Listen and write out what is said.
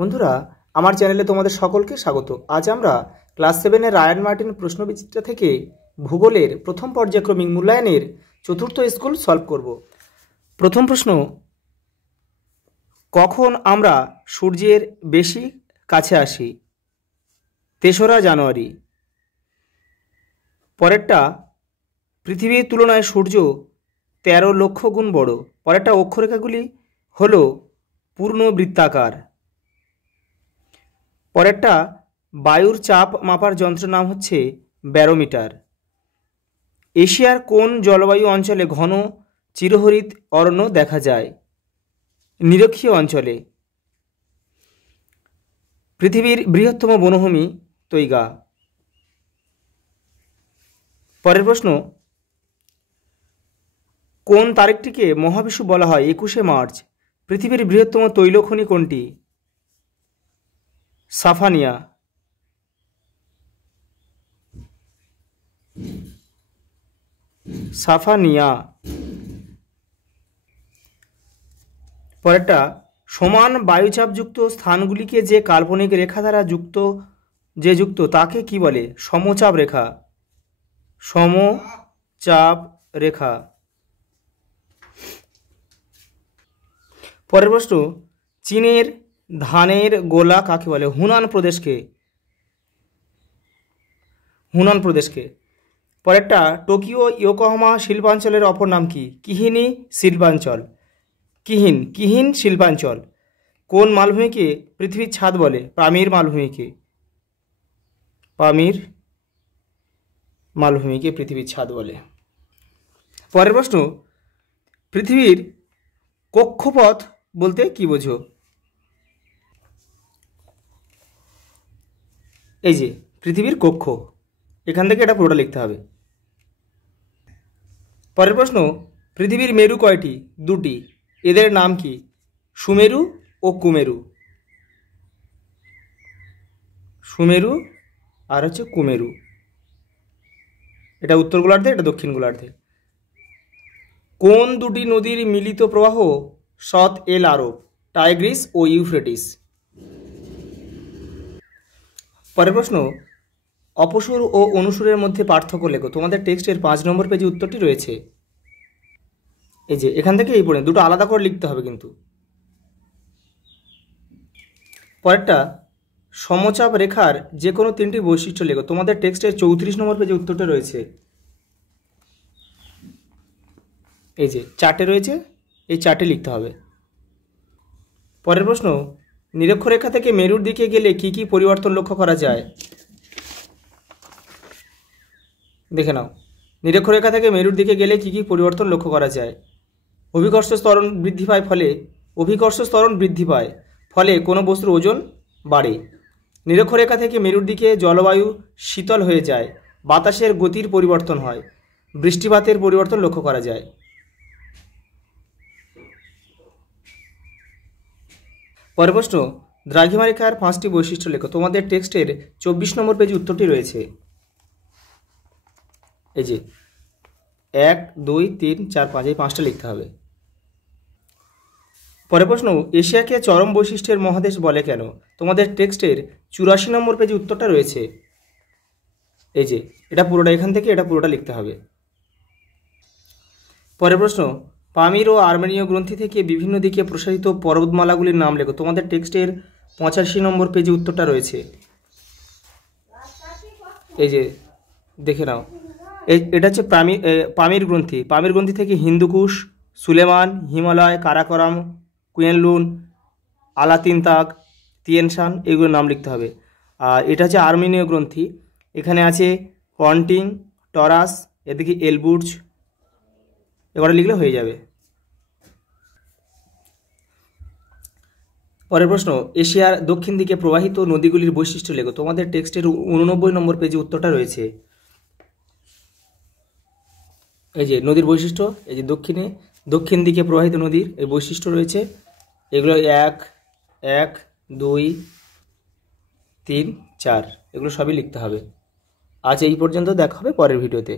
বন্ধুরা, আমার চ্যানেলে তোমাদের সকলকে স্বাগত। আজ আমরা ক্লাস 7 রায়ান মার্টিন প্রশ্নবিচিত্রা থেকে ভূগোলের প্রথম পর্যায়ক্রমিক মূল্যায়নের চতুর্থ স্কুল সলভ করব। প্রথম প্রশ্ন, কখন আমরা সূর্যের বেশি কাছে আসি? 3রা জানুয়ারি। পরেরটা, পৃথিবীর তুলনায় সূর্য 13 লক্ষ গুণ বড়। পরেরটা, অক্ষরেখাগুলি হলো পূর্ণ বৃত্তাকার। পরেরটা, বায়ুর চাপ মাপার যন্ত্রের নাম হচ্ছে ব্যারোমিটার। এশিয়ার কোন জলবায়ু অঞ্চলে ঘন চিরহরিত অরণ্য দেখা যায়? নিরক্ষীয় অঞ্চলে। পৃথিবীর বৃহত্তম বনভূমি তৈগা। পরের প্রশ্ন, কোন তারিখটিকে মহাবিষুব বলা হয়? 21শে মার্চ। পৃথিবীর বৃহত্তম তৈলখনি কোনটি? সাফানিয়া। সাফানিয়া। পরেরটা, সমান বায়ুচাপযুক্ত স্থানগুলিকে যে কাল্পনিক রেখা দ্বারা যুক্ত তাকে কি বলে? সমচাপ রেখা। সমচাপ রেখা। পরের প্রশ্ন, চীনের ধানের গোলা কাকে বলে? হুনান প্রদেশকে। হুনান প্রদেশকে। পরেরটা, টোকিও ইয়োকোহামা শিল্পাঞ্চলের অপর নাম কি? কিহিনি শিল্পাঞ্চল। কিহিন শিল্পাঞ্চল। কোন মালভূমিকে পৃথিবীর ছাদ বলে? পামির মালভূমিকে। পামির মালভূমিকে পৃথিবীর ছাদ বলে। পরের প্রশ্ন, পৃথিবীর কক্ষপথ বলতে কি বোঝো? এই যে পৃথিবীর কক্ষ, এখান থেকে এটা পুরোটা লিখতে হবে। পরের প্রশ্ন, পৃথিবীর মেরু কয়টি? 2টি। এদের নাম কি? সুমেরু ও কুমেরু। সুমেরু আর হচ্ছে কুমেরু। এটা উত্তর গোলার্ধে, এটা দক্ষিণ গোলার্ধে। কোন 2টি নদীর মিলিত প্রবাহ সৎ এল আরব? টাইগ্রিস ও ইউফ্রেটিস। পরের প্রশ্ন, অপসুর ও অনুসুরের মধ্যে পার্থক্য লেখো। তোমাদের টেক্সটের 5 নম্বর পেজে উত্তরটি রয়েছে। এই যে এখান থেকে এই পর্যন্ত দুটো আলাদা করে লিখতে হবে কিন্তু। পরেরটা, সমচাপ রেখার যে কোনো 3টি বৈশিষ্ট্য লেখো। তোমাদের টেক্সটের 34 নম্বর পেজে উত্তরটা রয়েছে। এই যে চার্টে রয়েছে, এই চার্টে লিখতে হবে। পরের প্রশ্ন, নিরক্ষরেখা থেকে মেরুর দিকে গেলে কি কি পরিবর্তন লক্ষ্য করা যায়? দেখে নাও, নিরক্ষরেখা থেকে মেরুর দিকে গেলে কি কি পরিবর্তন লক্ষ্য করা যায়? অভিকর্ষ ত্বরণ বৃদ্ধি পায় ফলে কোনো বস্তুর ওজন বাড়ে। নিরক্ষরেখা থেকে মেরুর দিকে জলবায়ু শীতল হয়ে যায়, বাতাসের গতির পরিবর্তন হয়, বৃষ্টিপাতের পরিবর্তন লক্ষ্য করা যায়। পরের প্রশ্ন, দ্রাঘিমা রেখার 5টি বৈশিষ্ট্য লেখো। তোমাদের টেক্সটের 24 নম্বর পেজে উত্তরটি রয়েছে। এই যে 1, 2, 3, 4, 5 এই 5টা লিখতে হবে। পরের প্রশ্ন, এশিয়াকে চরম বৈশিষ্ট্যের মহাদেশ বলে কেন? তোমাদের টেক্সটের 84 নম্বর পেজে উত্তরটা রয়েছে। এই যে এটা পুরোটা, এখান থেকে এটা পুরোটা লিখতে হবে। পরের প্রশ্ন, পামির ও আর্মেনীয় গ্রন্থি থেকে বিভিন্ন দিকে প্রসারিত পর্বতমালাগুলির নাম লেখো। তোমাদের টেক্সটের 85 নম্বর পেজে উত্তরটা রয়েছে। এই যে দেখে নাও, এটা হচ্ছে পামির গ্রন্থি। পামির গ্রন্থি থেকে হিন্দুকুশ, সুলেমান, হিমালয়, কারাকোরাম, কুয়েনলুন, আলাতিনতাক, তিয়েনশান এগুলোর নাম লিখতে হবে। আর এটা হচ্ছে আর্মেনীয় গ্রন্থি। এখানে আছে পন্টিং, টরাস, এদিকে এলবুর্জ, এবারে লিখলে হয়ে যাবে। পরের প্রশ্ন, এশিয়ার দক্ষিণ দিকে প্রবাহিত নদীগুলির বৈশিষ্ট্য লেখো। তোমাদের টেক্সটের 89 নম্বর পেজে উত্তরটা রয়েছে। এই যে নদীর বৈশিষ্ট্য, এই যে দক্ষিণ দিকে প্রবাহিত নদীর এই বৈশিষ্ট্য রয়েছে। এগুলো 1, 2, 3, 4 এগুলো সবই লিখতে হবে। আজ এই পর্যন্ত, দেখা হবে পরের ভিডিওতে।